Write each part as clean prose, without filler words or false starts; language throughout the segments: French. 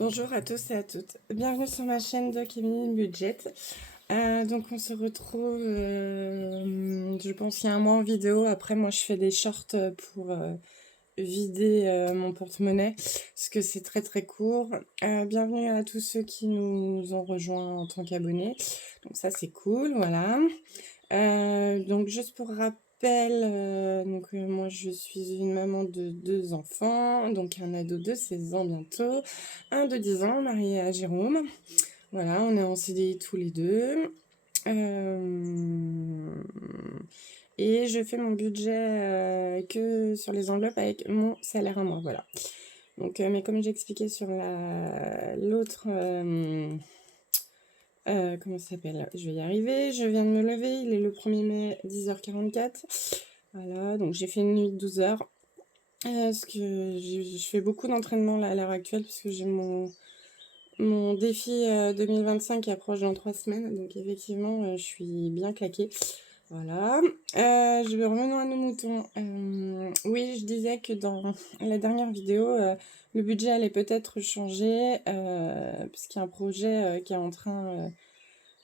Bonjour à tous et à toutes. Bienvenue sur ma chaîne de Kevin Budget. Donc on se retrouve, je pense, il y a un mois en vidéo. Après, moi, je fais des shorts pour vider mon porte-monnaie, parce que c'est très très court. Bienvenue à tous ceux qui nous ont rejoints en tant qu'abonnés. Donc ça, c'est cool, voilà. Donc juste pour rappel, moi je suis une maman de 2 enfants, donc un ado de 16 ans bientôt, un de 10 ans, marié à Jérôme. Voilà, on est en CDI tous les deux. Et je fais mon budget que sur les enveloppes avec mon salaire à moi, voilà. Donc, mais comme j'expliquais sur l'autre... comment ça s'appelle? Je vais y arriver. Je viens de me lever. Il est le 1er mai, 10h44. Voilà, donc j'ai fait une nuit de 12 heures. Parce que je fais beaucoup d'entraînement là à l'heure actuelle, parce que j'ai mon défi 2025 qui approche dans 3 semaines. Donc effectivement, je suis bien claquée. Voilà. Je vais revenir à nos moutons. Oui, je disais que dans la dernière vidéo, le budget allait peut-être changer, puisqu'il y a un projet qui est en train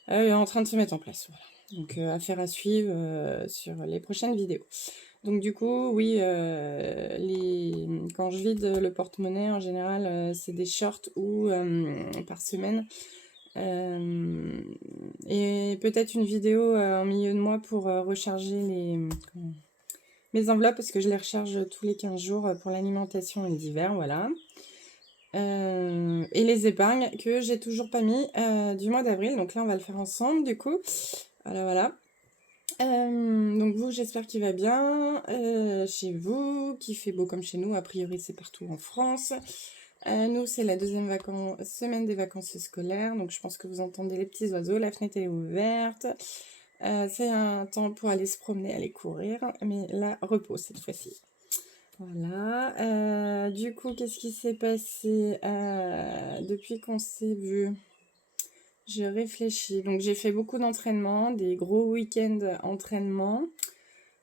de se mettre en place. Voilà. Donc affaire à suivre sur les prochaines vidéos. Donc du coup, oui, quand je vide le porte-monnaie, en général, c'est des shorts ou par semaine. Et peut-être une vidéo en milieu de mois pour recharger mes enveloppes, parce que je les recharge tous les 15 jours pour l'alimentation et l'hiver, voilà. Et les épargnes que j'ai toujours pas mis du mois d'avril, donc là on va le faire ensemble du coup. Voilà. Donc vous, j'espère qu'il va bien chez vous, qu'il fait beau comme chez nous. A priori c'est partout en France. Nous, c'est la deuxième semaine des vacances scolaires, donc je pense que vous entendez les petits oiseaux, la fenêtre est ouverte. C'est un temps pour aller se promener, aller courir, mais là, repos cette fois-ci. Voilà. Du coup, qu'est-ce qui s'est passé depuis qu'on s'est vu? Je réfléchis. Donc, j'ai fait beaucoup d'entraînement, des gros week-ends entraînement.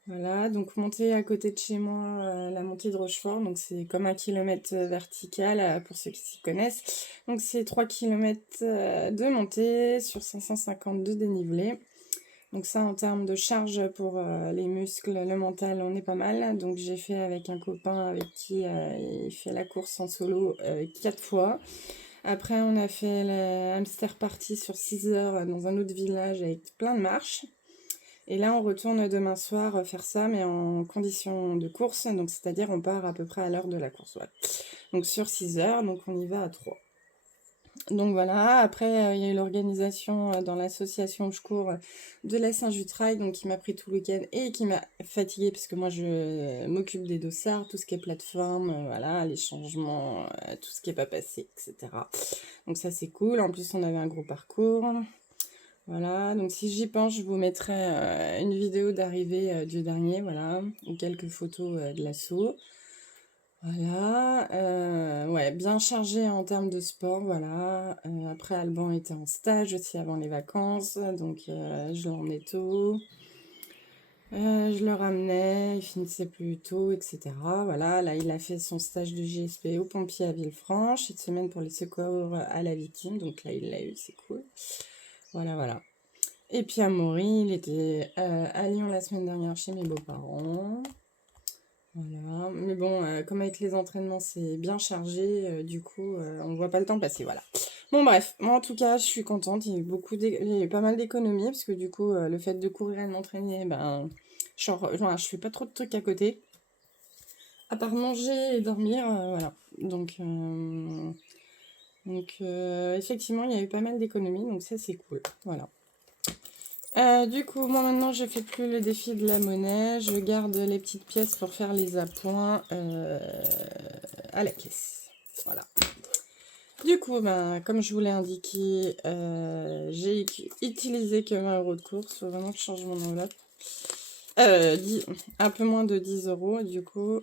Voilà, donc monter à côté de chez moi, la montée de Rochefort, donc c'est comme 1 kilomètre vertical pour ceux qui s'y connaissent. Donc c'est 3 kilomètres de montée sur 550 de dénivelé. Donc ça, en termes de charge pour les muscles, le mental, on est pas mal. Donc j'ai fait avec un copain avec qui il fait la course en solo 4 fois. Après on a fait la hamster party sur 6 heures dans un autre village avec plein de marches. Et là, on retourne demain soir faire ça, mais en condition de course. Donc, c'est-à-dire, on part à peu près à l'heure de la course. Voilà. Donc, sur 6 heures, donc on y va à 3. Donc, voilà. Après, il y a eu l'organisation dans l'association où je cours de la Saint-Jutrail, donc qui m'a pris tout le week-end et qui m'a fatiguée, parce que moi, je m'occupe des dossards, tout ce qui est plateforme, voilà, les changements, tout ce qui n'est pas passé, etc. Donc, ça, c'est cool. En plus, on avait un gros parcours. Voilà, donc si j'y pense, je vous mettrai une vidéo d'arrivée du dernier, voilà, ou quelques photos de l'assaut. Voilà, ouais, bien chargé en termes de sport, voilà. Après, Alban était en stage aussi avant les vacances, donc je l'emmenais tôt. Je le ramenais, il finissait plus tôt, etc. Voilà, là, il a fait son stage de JSP aux pompiers à Villefranche, cette semaine pour les secours à la victime, donc là, il l'a eu, c'est cool. Voilà. Et puis Amaury, il était à Lyon la semaine dernière chez mes beaux-parents. Voilà. Mais bon, comme avec les entraînements, c'est bien chargé, du coup, on voit pas le temps passer, voilà. Bon, bref, moi en tout cas, je suis contente. Il y a eu pas mal d'économies, parce que du coup, le fait de courir et de m'entraîner, ben, je fais pas trop de trucs à côté. À part manger et dormir, voilà. Donc effectivement, il y a eu pas mal d'économies, donc ça, c'est cool. Voilà. Du coup, moi maintenant je fais plus le défi de la monnaie, je garde les petites pièces pour faire les appoints à la caisse. Voilà. Du coup, ben, comme je vous l'ai indiqué, j'ai utilisé que 20 € de course, faut vraiment que je change mon enveloppe. Un peu moins de 10 €, du coup,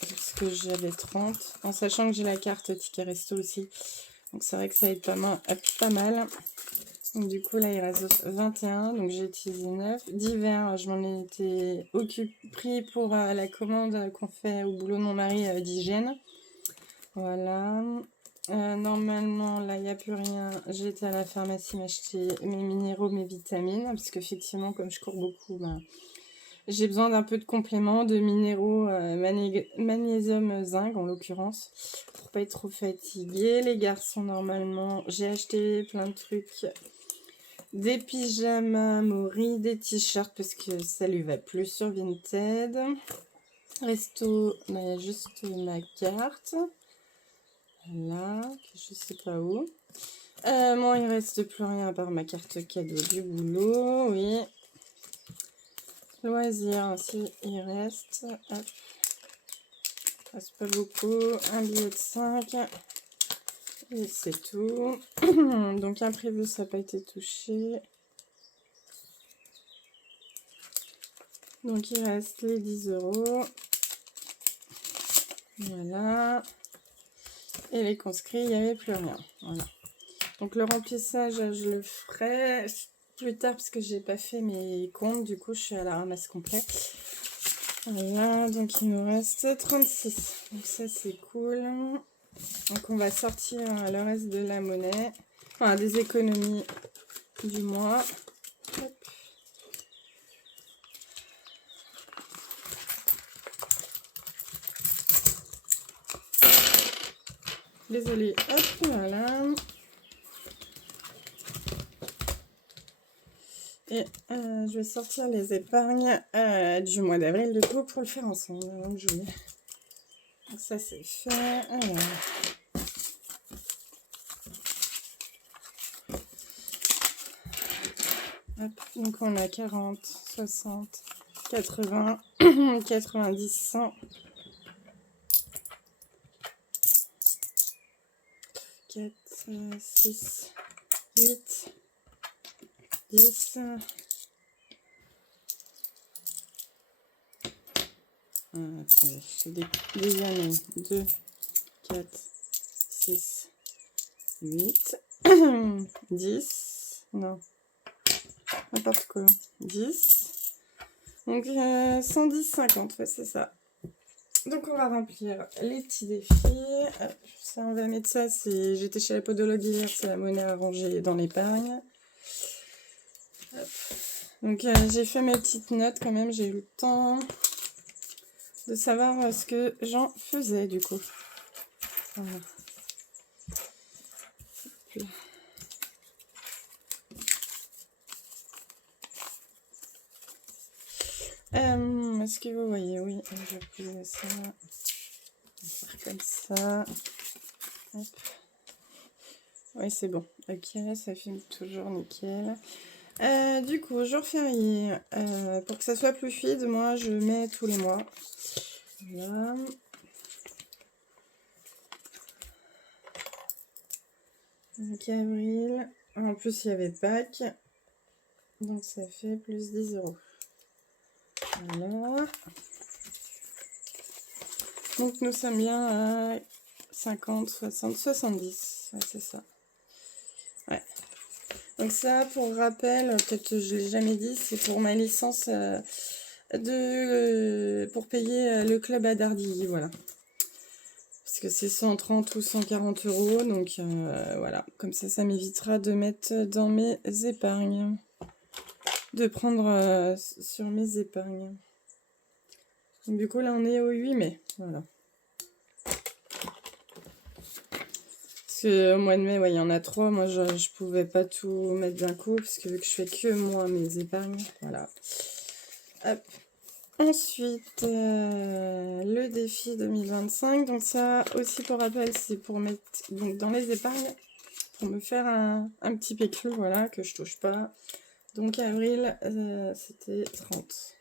parce que j'avais 30, en sachant que j'ai la carte ticket resto aussi. Donc c'est vrai que ça aide pas mal. Donc, du coup, là, il reste 21. Donc, j'ai utilisé 9. D'hiver, je m'en ai été pris pour la commande qu'on fait au boulot de mon mari d'hygiène. Voilà. Normalement, là, il n'y a plus rien. J'ai été à la pharmacie m'acheter mes minéraux, mes vitamines, parce qu'effectivement, comme je cours beaucoup, ben, j'ai besoin d'un peu de compléments, de minéraux, magnésium, zinc en l'occurrence, pour pas être trop fatiguée. Les garçons, normalement, j'ai acheté plein de trucs. Des pyjamas Maury, des t-shirts, parce que ça lui va plus sur Vinted. Resto, il y a juste ma carte. Là, que je sais pas où. Moi, il reste plus rien à part ma carte cadeau du boulot, oui. Loisirs, si il reste. Hop. Il reste pas beaucoup. Un billet de 5. Et c'est tout. Donc, imprévu, ça n'a pas été touché. Donc, il reste les 10 €. Voilà. Et les conscrits, il n'y avait plus rien. Voilà. Donc le remplissage, je le ferai plus tard parce que j'ai pas fait mes comptes. Du coup, je suis à la ramasse complet. Voilà, donc il nous reste 36. Donc ça, c'est cool. Donc on va sortir le reste de la monnaie. Enfin, des économies du mois. Hop. Désolée. Hop, voilà. Et je vais sortir les épargnes du mois d'avril du coup pour le faire ensemble. Donc, donc ça c'est fait. Alors. Hop, donc on a 40, 60, 80, 90, 100. 4, 6, 8, 10. Attendez, j'ai des années. 2, 4, 6, 8, 10. Non, n'importe quoi. 10. Donc 110, 50, ouais, c'est ça. Donc on va remplir les petits défis. Hop, ça, on va mettre ça. J'étais chez la podologue hier, c'est la monnaie à ranger dans l'épargne. Donc j'ai fait mes petites notes quand même, j'ai eu le temps de savoir ce que j'en faisais du coup. Voilà. Est-ce que vous voyez? Oui, je vais poser ça. On va faire comme ça. Hop. Oui, c'est bon. Ok, ça filme toujours nickel. Du coup, jour férié, pour que ça soit plus fluide, moi je mets tous les mois. Voilà. Donc avril. En plus, il y avait Pâques. Donc ça fait plus 10 €. Voilà. Donc nous sommes bien à 50, 60, 70. Ouais, c'est ça. Ouais. Donc ça, pour rappel, peut-être je ne l'ai jamais dit, c'est pour ma licence pour payer le club à Dardilly, voilà. Parce que c'est 130 ou 140 €, donc voilà. Comme ça m'évitera de mettre dans mes épargnes. De prendre sur mes épargnes. Donc, du coup, là, on est au 8 mai, voilà. Parce qu'au mois de mai, ouais, il y en a 3. Moi, je pouvais pas tout mettre d'un coup, parce que vu que je fais que moi mes épargnes, voilà. Hop. Ensuite, le défi 2025. Donc ça, aussi pour rappel, c'est pour mettre donc, dans les épargnes, pour me faire un petit pécule, voilà, que je touche pas. Donc avril, c'était 30.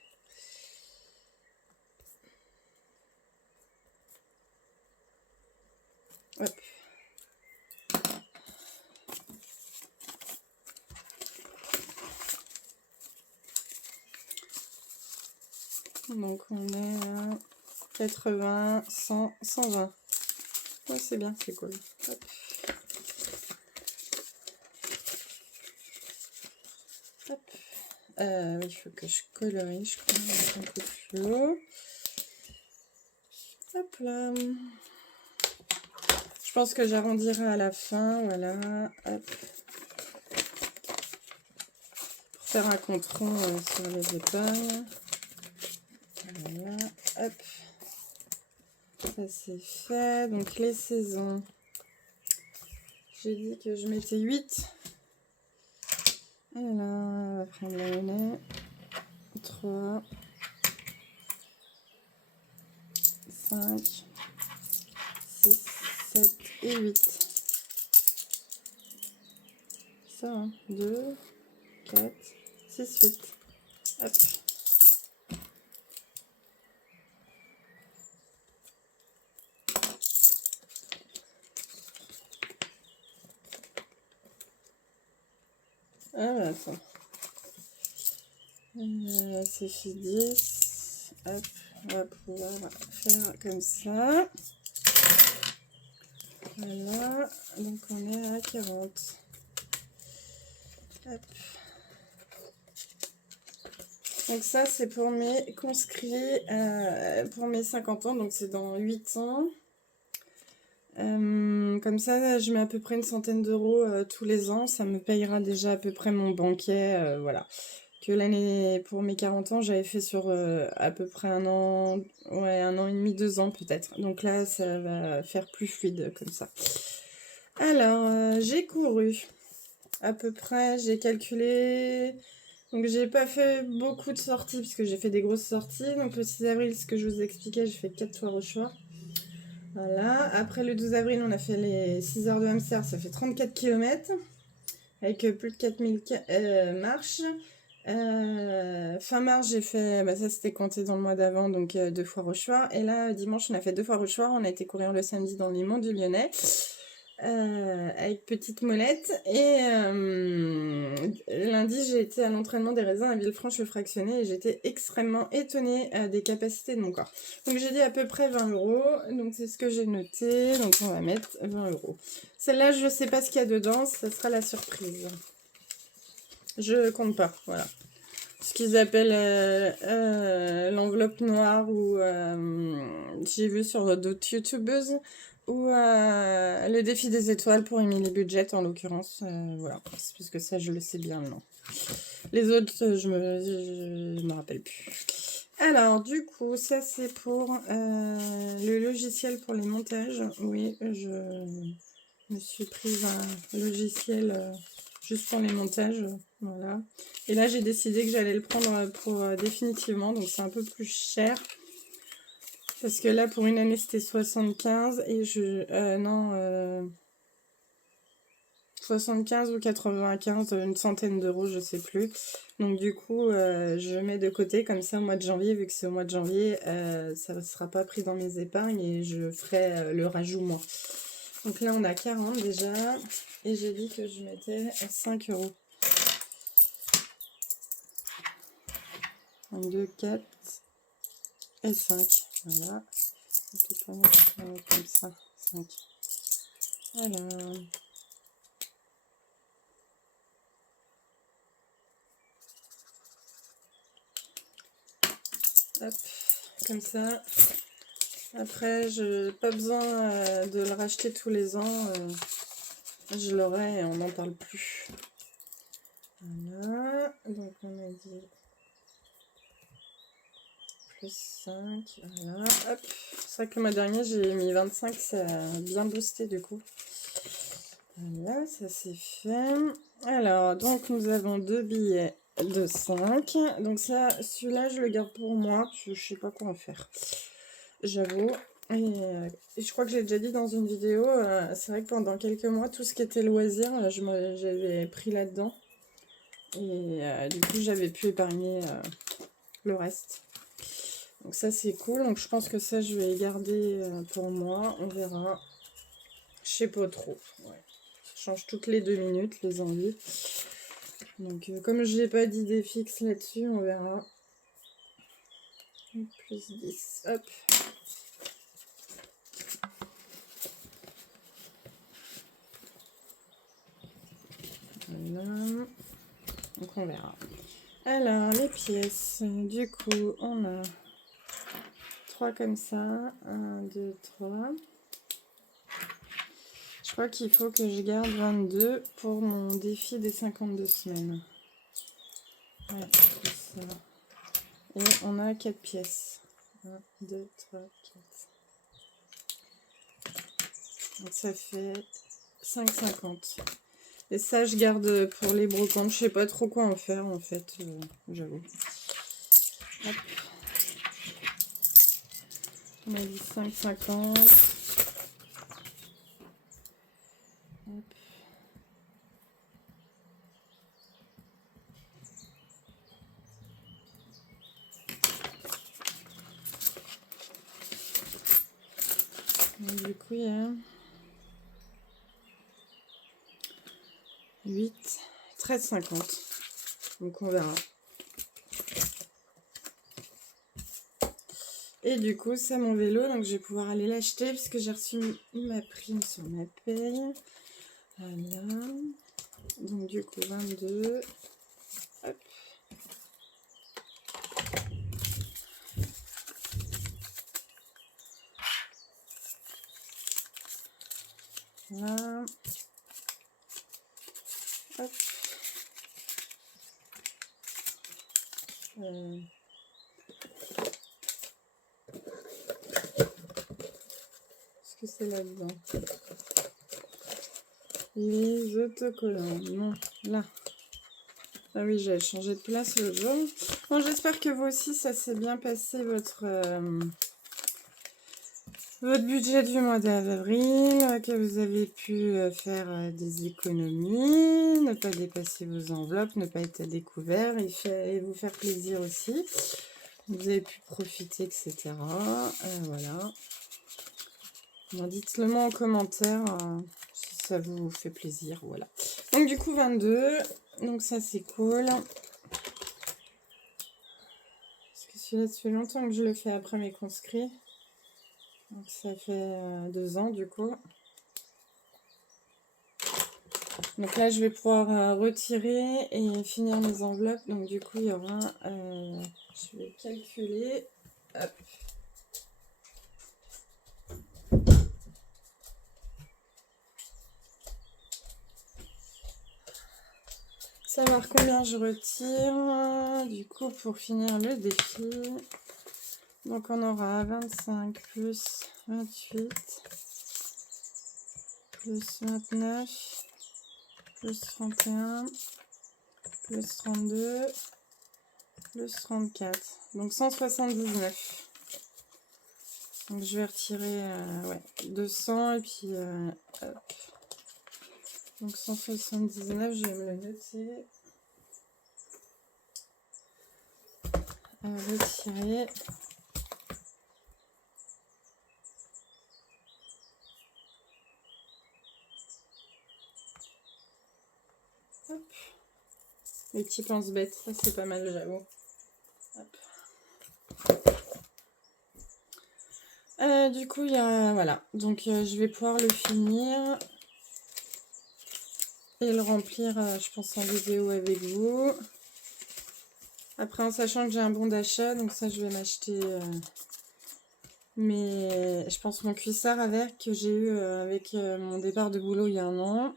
Hop. Donc on est à 80, 100, 120. Ouais, c'est bien, c'est cool. Hop. Hop. Il faut que je colorie, je crois, avec un peu de fluo. Hop là. Je pense que j'arrondirai à la fin, voilà. Hop. Pour faire un contrôle sur les épingles. Voilà, hop. Ça c'est fait. Donc les saisons. J'ai dit que je mettais 8. Et là, on va prendre le nez. 3, 5, 6, 7 et 8. Ça, hein. 2, 4, 6, 8. Hop. Ah, bah, attends. C'est fait 10. Hop, on va pouvoir faire comme ça. Voilà, donc on est à 40. Hop. Donc ça, c'est pour mes conscrits, pour mes 50 ans, donc c'est dans 8 ans. Comme ça, je mets à peu près une centaine d'euros tous les ans. Ça me payera déjà à peu près mon banquet, voilà. Que l'année, pour mes 40 ans, j'avais fait sur à peu près un an, ouais, 1 an et demi, 2 ans peut-être. Donc là, ça va faire plus fluide comme ça. Alors, j'ai couru. À peu près, j'ai calculé. Donc j'ai pas fait beaucoup de sorties puisque j'ai fait des grosses sorties. Donc le 6 avril, ce que je vous expliquais, j'ai fait 4 fois Rochefort. Voilà. Après le 12 avril, on a fait les 6 heures de hamster, ça fait 34 km. Avec plus de 4000 marches. Fin mars, j'ai fait, bah ça c'était compté dans le mois d'avant, donc 2 fois Rochefort. Et là, dimanche, on a fait 2 fois Rochefort. On a été courir le samedi dans les monts du Lyonnais. Avec petite molette. Et lundi, j'ai été à l'entraînement des raisins à Villefranche-le-Fractionné et j'étais extrêmement étonnée des capacités de mon corps. Donc j'ai dit à peu près 20 euros. Donc c'est ce que j'ai noté. Donc on va mettre 20 euros. Celle-là, je ne sais pas ce qu'il y a dedans. Ça sera la surprise. Je compte pas. Voilà. Ce qu'ils appellent l'enveloppe noire ou j'ai vu sur d'autres youtubeuses ou le défi des étoiles pour Emily Budget en l'occurrence. Voilà, c'est parce que ça je le sais bien non. Les autres je me rappelle plus. Alors du coup ça c'est pour le logiciel pour les montages. Oui, je me suis prise un logiciel juste pour les montages. Voilà. Et là, j'ai décidé que j'allais le prendre pour définitivement. Donc, c'est un peu plus cher. Parce que là, pour une année, c'était 75. Et non. 75 ou 95, une centaine d'euros, je sais plus. Donc, du coup, je mets de côté. Comme ça, au mois de janvier, vu que c'est au mois de janvier, ça ne sera pas pris dans mes épargnes. Et je ferai le rajout, moi. Donc là, on a 40 déjà. Et j'ai dit que je mettais 5 euros. 1, 2, 4 et 5. Voilà. On peut pas mettre comme ça. 5. Voilà. Hop. Comme ça. Après, je pas besoin de le racheter tous les ans. Je l'aurai et on n'en parle plus. Voilà. Donc, on a dit plus 5. Voilà. Hop. C'est vrai que le mois dernier, j'ai mis 25. Ça a bien boosté du coup. Voilà, ça c'est fait. Alors, donc nous avons 2 billets de 5. Donc ça, celui-là, je le garde pour moi. Je sais pas quoi en faire. J'avoue. Et je crois que j'ai déjà dit dans une vidéo, c'est vrai que pendant quelques mois, tout ce qui était loisir, j'avais pris là-dedans. Et du coup, j'avais pu épargner le reste. Donc ça, c'est cool. Donc je pense que ça, je vais garder pour moi. On verra. Je sais pas trop. Ouais. Ça change toutes les 2 minutes, les envies. Donc comme je n'ai pas d'idée fixe là-dessus, on verra. Plus 10. Hop. Voilà. Donc on verra. Alors, les pièces. Du coup, on a 3 comme ça. 1, 2, 3. crois qu'il faut que je garde 22 pour mon défi des 52 semaines. Ouais, c'est ça. Et on a 4 pièces. 1, 2, 3, 4. Donc ça fait 5,50. Et ça, je garde pour les brocantes. Je sais pas trop quoi en faire, en fait, j'avoue. Hop. On a dit 5,50. Hop. Et du coup, il y a 8, 13,50. Donc on verra. Et du coup, c'est mon vélo, donc je vais pouvoir aller l'acheter puisque j'ai reçu ma prime sur ma paye. Voilà. Donc du coup, 22. Hop. Voilà. Hop. Qu'est-ce que c'est là-dedans? Les autocollants. Non, là. Ah oui, j'avais changé de place l'autre jour. Bon, j'espère que vous aussi, ça s'est bien passé votre budget du mois d'avril, que vous avez pu faire des économies, ne pas dépasser vos enveloppes, ne pas être à découvert et vous faire plaisir aussi. Vous avez pu profiter, etc. Voilà. Dites-le moi en commentaire si ça vous fait plaisir. Voilà. Donc du coup, 22. Donc ça, c'est cool. Parce que celui-là, ça fait longtemps que je le fais après mes conscrits. Donc ça fait 2 ans du coup. Donc là, je vais pouvoir retirer et finir mes enveloppes. Donc du coup, il y aura... je vais calculer. Hop. Savoir combien je retire. Du coup, pour finir le défi. Donc on aura 25 plus 28 plus 29 plus 31 plus 32 plus 34. Donc 179. Donc je vais retirer 200 et puis hop. Donc 179, je vais me le noter. À retirer. Hop. Les petits pense-bêtes, ça c'est pas mal, j'avoue. Du coup, il y a... Voilà. Donc je vais pouvoir le finir. Et le remplir, je pense, en vidéo avec vous. Après, en sachant que j'ai un bon d'achat, donc ça, je vais m'acheter je pense mon cuissard avec, que j'ai eu avec mon départ de boulot il y a 1 an.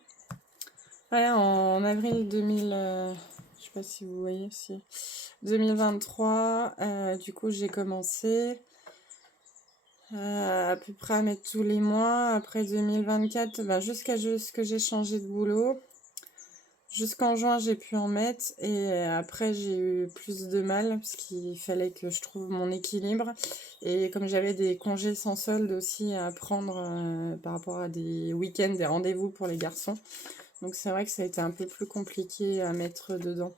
Voilà, en avril 2000, je sais pas si vous voyez, si 2023, du coup, j'ai commencé à peu près à mettre tous les mois. Après 2024, jusqu'à ce que j'ai changé de boulot. Jusqu'en juin, j'ai pu en mettre et après, j'ai eu plus de mal parce qu'il fallait que je trouve mon équilibre. Et comme j'avais des congés sans solde aussi à prendre par rapport à des week-ends, des rendez-vous pour les garçons. Donc c'est vrai que ça a été un peu plus compliqué à mettre dedans.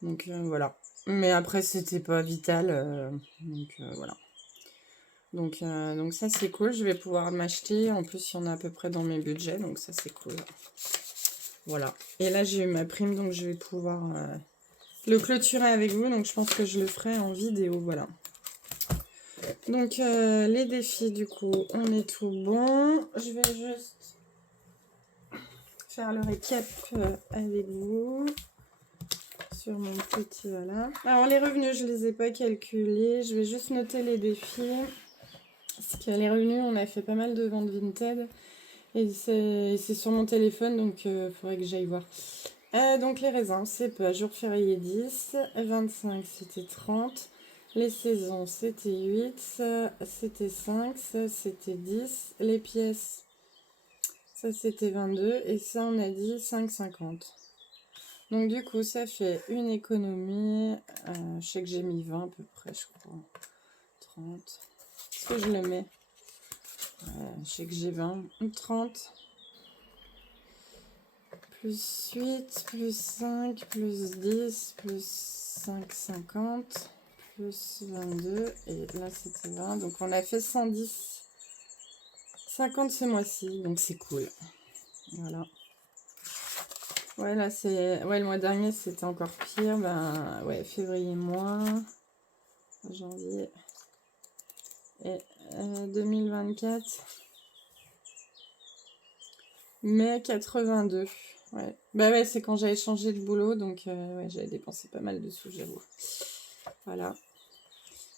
Donc voilà. Mais après, c'était pas vital. Donc voilà. Donc ça, c'est cool. Je vais pouvoir m'acheter. En plus, il y en a à peu près dans mes budgets. Donc ça, c'est cool. Voilà. Et là, j'ai eu ma prime, donc je vais pouvoir le clôturer avec vous. Donc, je pense que je le ferai en vidéo. Voilà. Donc, les défis, du coup, on est tout bon. Je vais juste faire le récap avec vous sur mon petit, voilà. Alors, les revenus, je les ai pas calculés. Je vais juste noter les défis. Parce que les revenus, on a fait pas mal de ventes Vinted. Et c'est sur mon téléphone, donc il faudrait que j'aille voir. Donc les raisins, c'est pas jour férié 10, 25 c'était 30, les saisons c'était 8, ça c'était 5, ça c'était 10, les pièces, ça c'était 22, et ça on a dit 5,50. Donc du coup ça fait une économie, je sais que j'ai mis 20 à peu près je crois, 30, est-ce que je le mets? Je sais que j'ai 20, 30, plus 8, plus 5, plus 10, plus 5, 50, plus 22, et là c'était 20, donc on a fait 110, 50 ce mois-ci, donc c'est cool. Voilà. Ouais, là c'est... Ouais, le mois dernier c'était encore pire, ben ouais, février moins, janvier, et 2024, mai 82. Ouais. Bah ouais, c'est quand j'avais changé de boulot, donc ouais, j'avais dépensé pas mal de sous, j'avoue. Voilà.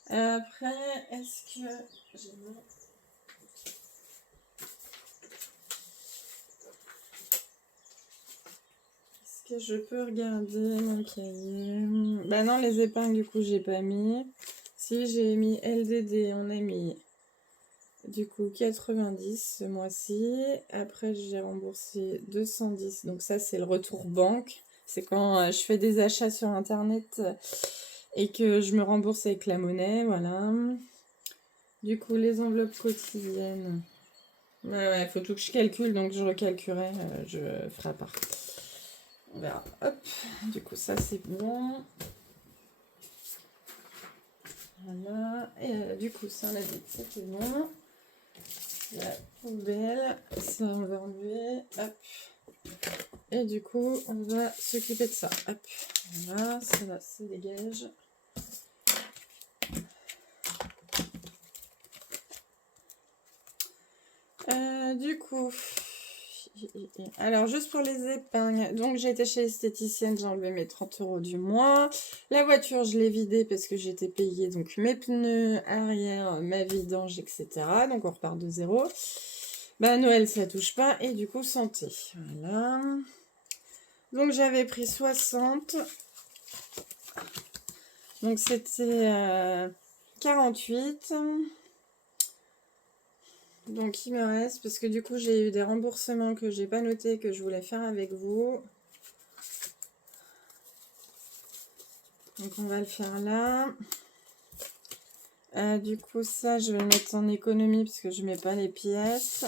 Après, est-ce que j'ai mis... Est-ce que je peux regarder mon cahier? Bah non, les épingles, du coup, j'ai pas mis. Si, j'ai mis LDD, on a mis du coup 90 ce mois-ci. Après, j'ai remboursé 210. Donc ça, c'est le retour banque. C'est quand je fais des achats sur Internet et que je me rembourse avec la monnaie, voilà. Du coup, les enveloppes quotidiennes. Ouais, faut tout que je calcule, donc je recalculerai, je ferai à part. On verra. Hop, du coup, ça c'est bon. Voilà, et du coup, ça on a dit que c'était bon. La poubelle, ça on va enlever. Hop. Et du coup, on va s'occuper de ça. Hop, voilà, ça va, ça dégage. Du coup, alors juste pour les épingles, donc j'ai été chez l'esthéticienne, j'ai enlevé mes 30 € du mois. La voiture, je l'ai vidée parce que j'étais payée, donc mes pneus arrière, ma vidange, etc. Donc on repart de zéro. Bah Noël, ça touche pas, et du coup santé. Voilà. Donc j'avais pris 60. Donc c'était 48. Donc il me reste, parce que du coup j'ai eu des remboursements que j'ai pas notés, que je voulais faire avec vous. Donc on va le faire là. Du coup ça je vais le mettre en économie parce que je mets pas les pièces.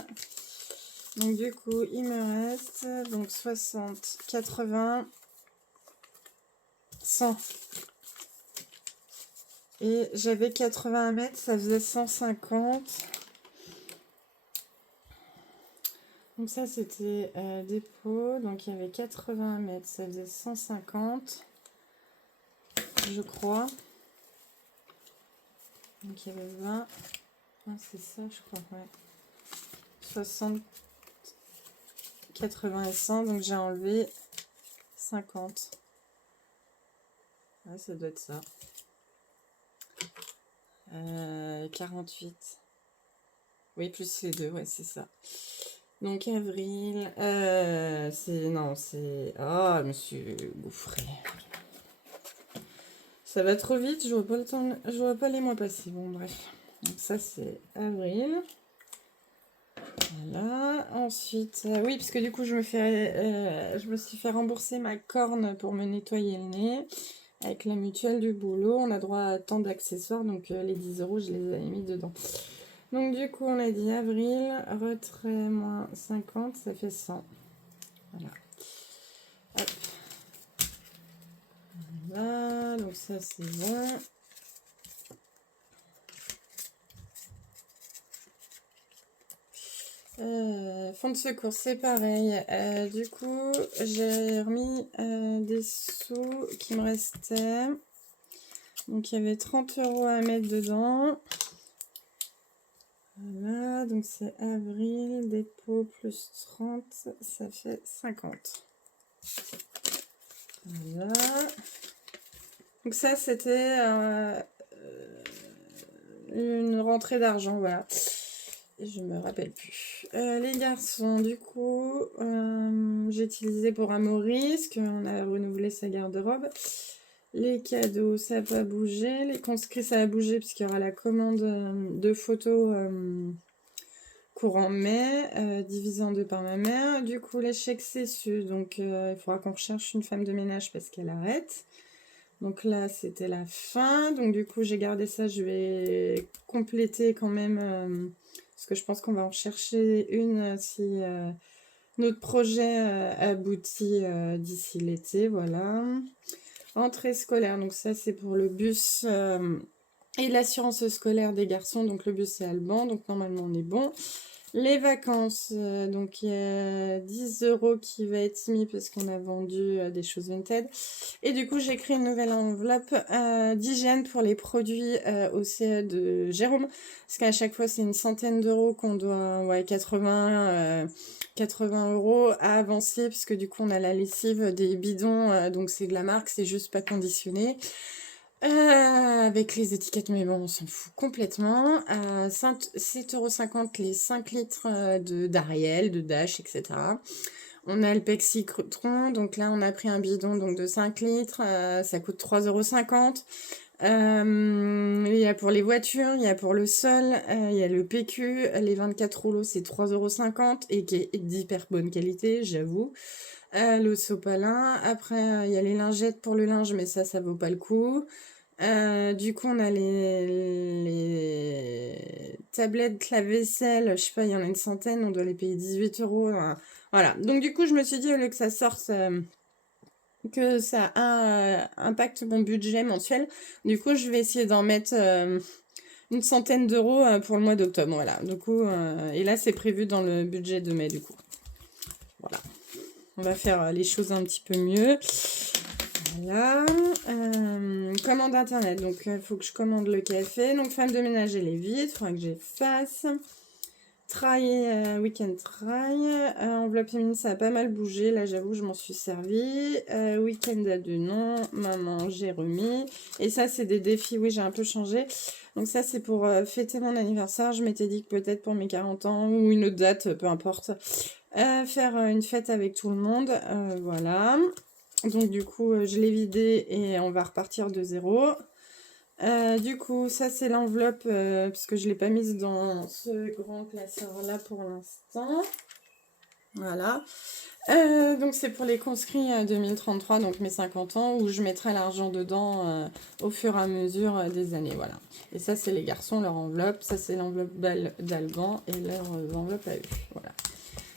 Donc du coup il me reste donc 60, 80, 100. Et j'avais 80 mètres, ça faisait 150. Donc ça c'était dépôt, donc il y avait 80 mètres, ça faisait 150, je crois. Donc il y avait 20, ah, c'est ça je crois, ouais. 60, 80 et 100, donc j'ai enlevé 50. Ouais, ça doit être ça. 48. Oui, plus les deux, ouais, c'est ça. Donc avril, c'est... Non, c'est... Ah, je me suis gouffrée. Ça va trop vite, je vois pas le temps, je vois pas les mois passer. Bon, bref. Donc ça, c'est avril. Voilà. Ensuite, oui, parce que du coup, je me suis fait rembourser ma corne pour me nettoyer le nez. Avec la mutuelle du boulot, on a droit à tant d'accessoires, donc les 10 € je les ai mis dedans. Donc du coup, on a dit avril, retrait moins 50, ça fait 100. Voilà. Hop. Voilà, donc ça c'est bon. Fonds de secours, c'est pareil. Du coup, j'ai remis des sous qui me restaient. Donc, il y avait 30 € à mettre dedans. Voilà, donc c'est avril, dépôt plus 30, ça fait 50. Voilà. Donc ça, c'était une rentrée d'argent, voilà. Je me rappelle plus. Les garçons, du coup, j'ai utilisé pour Amaury, qu'on a renouvelé sa garde-robe. Les cadeaux, ça n'a pas bougé. Les conscrits, ça a bougé, puisqu'il y aura la commande de photos courant mai, divisé en deux par ma mère. Du coup, les chèques, c'est su. Donc, il faudra qu'on recherche une femme de ménage parce qu'elle arrête. Donc là, c'était la fin. Donc du coup, j'ai gardé ça. Je vais compléter quand même, parce que je pense qu'on va en chercher une si notre projet aboutit d'ici l'été. Voilà. Entrée scolaire. Donc ça, c'est pour le bus et l'assurance scolaire des garçons. Donc le bus, c'est Alban. Donc normalement, on est bon. Les vacances, donc il y a 10 € qui va être mis parce qu'on a vendu des choses Vinted. Et du coup, j'ai créé une nouvelle enveloppe d'hygiène pour les produits au CE de Jérôme. Parce qu'à chaque fois, c'est une centaine d'euros qu'on doit, ouais, 80 € à avancer. Parce que du coup, on a la lessive des bidons, donc c'est de la marque, c'est juste pas conditionné. Avec les étiquettes, mais bon, on s'en fout complètement. 7,50 € les 5 litres d'Ariel, de Dash, etc. On a le Pepsi Citron, donc là on a pris un bidon donc de 5 litres, ça coûte 3,50 €. Il y a pour les voitures, il y a pour le sol, il y a le PQ, les 24 rouleaux c'est 3,50 € et qui est d'hyper bonne qualité, j'avoue. Le sopalin, après il y a les lingettes pour le linge, mais ça vaut pas le coup. Du coup, on a les tablettes lave-vaisselle, je sais pas, il y en a une centaine, on doit les payer 18 €. Voilà. Donc, du coup, je me suis dit, au lieu que ça sorte, que ça impacte mon budget mensuel, du coup, je vais essayer d'en mettre une centaine d'euros pour le mois d'octobre. Voilà. Du coup, et là, c'est prévu dans le budget de mai, du coup. Voilà. On va faire les choses un petit peu mieux. Voilà. Commande internet. Donc, il faut que je commande le café. Donc, femme de ménage, elle est vide. Il faudra que j'efface. Try, week-end try. Enveloppe féminine, ça a pas mal bougé. Là, j'avoue, je m'en suis servi. Week-end à deux noms. Maman, j'ai remis. Et ça, c'est des défis. Oui, j'ai un peu changé. Donc, ça, c'est pour fêter mon anniversaire. Je m'étais dit que peut-être pour mes 40 ans ou une autre date, peu importe. Faire une fête avec tout le monde. Voilà. Donc du coup, je l'ai vidé et on va repartir de zéro. Du coup, ça c'est l'enveloppe, parce que je ne l'ai pas mise dans ce grand classeur-là pour l'instant. Voilà. Donc c'est pour les conscrits 2033, donc mes 50 ans, où je mettrai l'argent dedans au fur et à mesure des années. Voilà. Et ça c'est les garçons, leur enveloppe. Ça c'est l'enveloppe d'Alban et leur enveloppe à eux. Voilà.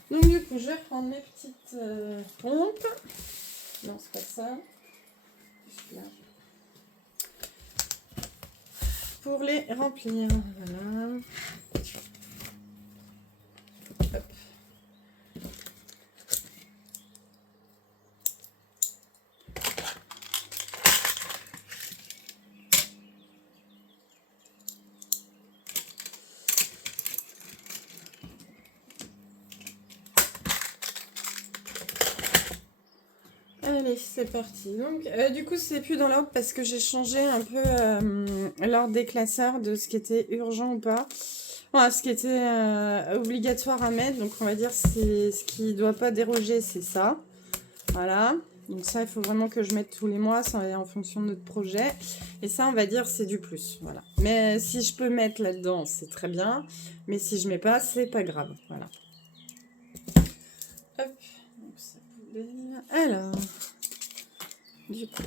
Donc du coup, je vais prendre mes petites pompes. Non, c'est pas ça. Là. Pour les remplir. Voilà. Hop. Allez, c'est parti. Donc, du coup, c'est plus dans l'ordre parce que j'ai changé un peu l'ordre des classeurs de ce qui était urgent ou pas. Voilà, ce qui était obligatoire à mettre. Donc, on va dire c'est ce qui doit pas déroger, c'est ça. Voilà. Donc ça, il faut vraiment que je mette tous les mois, ça en fonction de notre projet. Et ça, on va dire, c'est du plus. Voilà. Mais si je peux mettre là-dedans, c'est très bien. Mais si je mets pas, c'est pas grave. Voilà. Hop. Donc, ça poubelle. Alors. Du coup.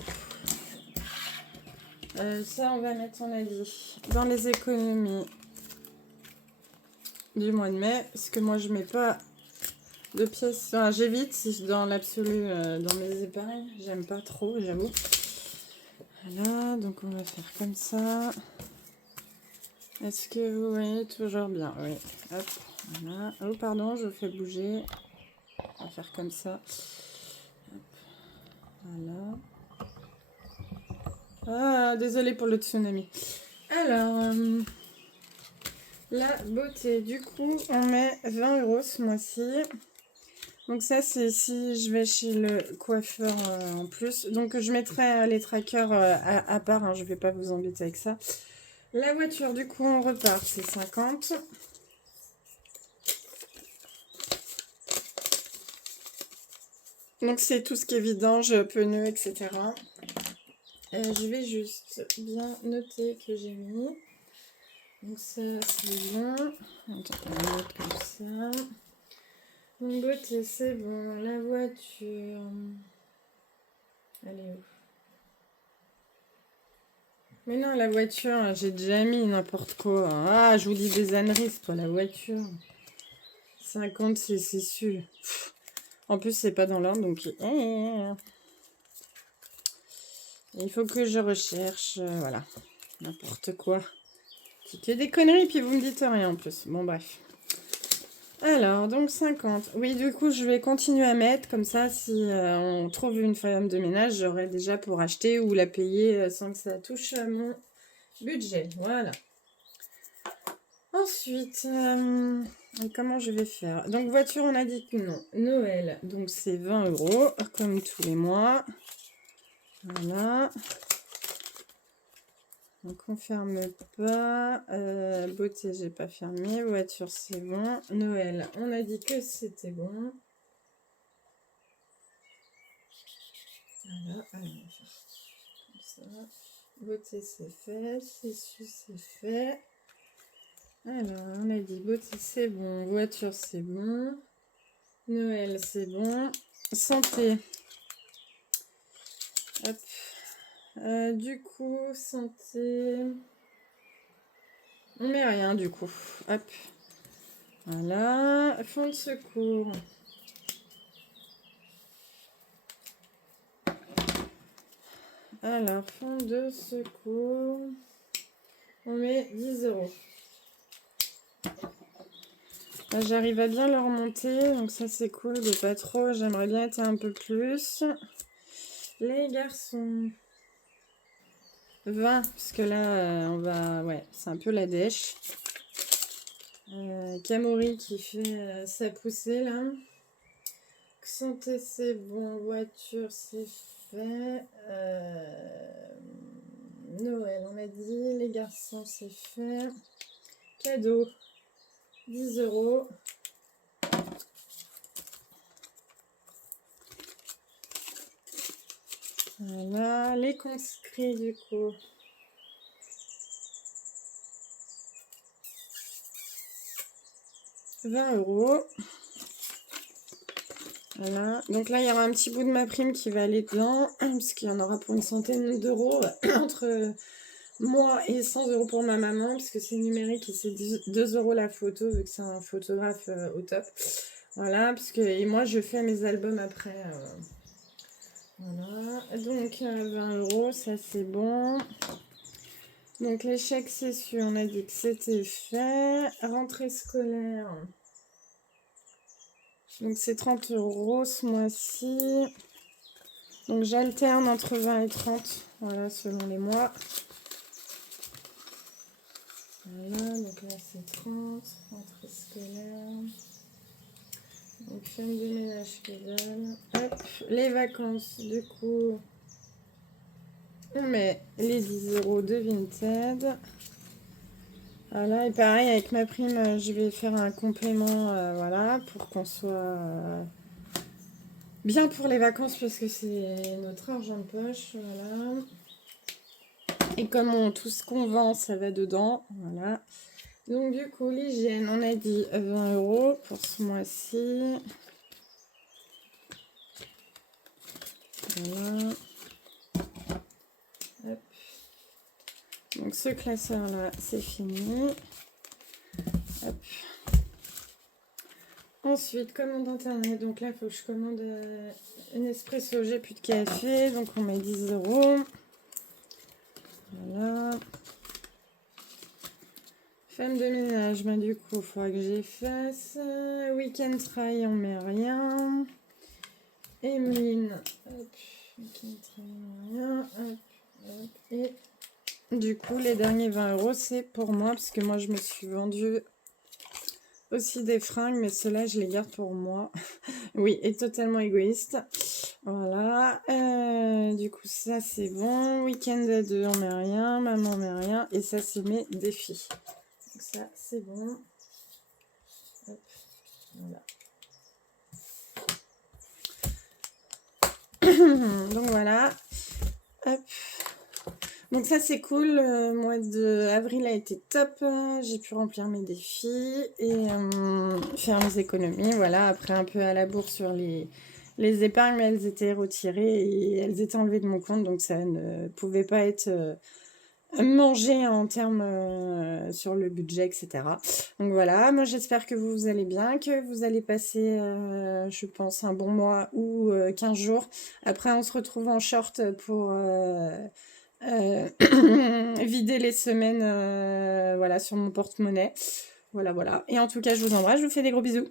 Ça, on va mettre, on a dit, dans les économies du mois de mai. Parce que moi, je mets pas de pièces. Enfin, j'évite, si dans l'absolu, dans mes épargnes. J'aime pas trop, j'avoue. Voilà, donc on va faire comme ça. Est-ce que vous voyez toujours bien? Oui. Hop, voilà. Oh, pardon, je fais bouger. On va faire comme ça. Hop. Voilà. Ah, désolée pour le tsunami. Alors, la beauté. Du coup, on met 20 € ce mois-ci. Donc ça, c'est si je vais chez le coiffeur en plus. Donc je mettrai les trackers à part, hein, je ne vais pas vous embêter avec ça. La voiture, du coup, on repart, c'est 50. Donc c'est tout ce qui est vidange, pneus, etc. Je vais juste bien noter que j'ai mis. Donc ça c'est bon. Attends, on va mettre comme ça. Donc beauté c'est bon. La voiture. Elle est où? Mais non, la voiture, j'ai déjà mis n'importe quoi. Ah, je vous dis des âneries, c'est pas la voiture. 50, c'est sûr. En plus, c'est pas dans l'ordre, donc... Il faut que je recherche, voilà. N'importe quoi. C'est que des conneries, puis vous me dites rien en plus. Bon, bref. Alors, donc 50. Oui, du coup, je vais continuer à mettre. Comme ça, si on trouve une femme de ménage, j'aurai déjà pour acheter ou la payer sans que ça touche à mon budget. Voilà. Ensuite, comment je vais faire? Donc, voiture, on a dit que non. Noël, donc c'est 20 €, comme tous les mois. Voilà. Donc, on ferme pas. Beauté, j'ai pas fermé. Voiture, c'est bon. Noël, on a dit que c'était bon. Voilà, allez, on va faire comme ça. Beauté, c'est fait. C'est fait. Alors, on a dit beauté, c'est bon. Voiture, c'est bon. Noël, c'est bon. Santé. Hop. Du coup, santé. On met rien du coup. Hop. Voilà. Fonds de secours. Alors, fonds de secours. On met 10 €. Là, j'arrive à bien le remonter. Donc ça, c'est cool de pas trop. J'aimerais bien être un peu plus. Les garçons. 20. Parce que là, on va... Ouais, c'est un peu la dèche. Kamori qui fait sa poussée là. Santé c'est bon, voiture c'est fait. Noël on a dit, les garçons c'est fait. Cadeau, 10 €. Voilà, les conscrits du coup. « 20 €. Voilà, donc là il y aura un petit bout de ma prime qui va aller dedans, parce qu'il y en aura pour une centaine d'euros entre moi et 100 € pour ma maman, parce que c'est numérique et c'est 2 € la photo, vu que c'est un photographe au top. Voilà, parce que et moi je fais mes albums après. Voilà, donc 20 €, ça c'est bon. Donc les chèques c'est sûr, on a dit que c'était fait. Rentrée scolaire. Donc c'est 30 € ce mois-ci. Donc j'alterne entre 20 et 30, voilà, selon les mois. Voilà, donc là c'est 30, rentrée scolaire. Donc femme de ménage que dalle. Hop, les vacances, du coup, on met les 10 € de Vinted. Voilà, et pareil, avec ma prime, je vais faire un complément, voilà, pour qu'on soit bien pour les vacances, parce que c'est notre argent de poche, voilà. Et comme tout ce qu'on vend, ça va dedans, voilà. Donc du coup, l'hygiène, on a dit 20 € pour ce mois-ci. Voilà. Hop. Donc ce classeur-là, c'est fini. Hop. Ensuite, commande internet. Donc là, il faut que je commande un espresso. J'ai plus de café. Donc on met 10 €. Voilà. Femme de ménage, bah, du coup, il faudra que j'efface. Week-end try, on met rien. Emeline, hop, week-end try, rien. Hop, hop. Et du coup, les derniers 20 €, c'est pour moi, parce que moi, je me suis vendue aussi des fringues, mais ceux-là, je les garde pour moi. Oui, et totalement égoïste. Voilà. Du coup, ça, c'est bon. Week-end à deux, on met rien. Maman, on met rien. Et ça, c'est mes défis. Donc ça, c'est bon. Hop. Voilà. Donc voilà. Hop. Donc ça c'est cool, le mois d'avril a été top, j'ai pu remplir mes défis et faire mes économies, voilà, après un peu à la bourre sur les épargnes, mais elles étaient retirées et elles étaient enlevées de mon compte, donc ça ne pouvait pas être mangé en termes sur le budget, etc. Donc voilà, moi j'espère que vous allez bien, que vous allez passer, je pense, un bon mois ou 15 jours. Après on se retrouve en short pour... vider les semaines voilà, sur mon porte-monnaie. Voilà, voilà. Et en tout cas, je vous embrasse, je vous fais des gros bisous.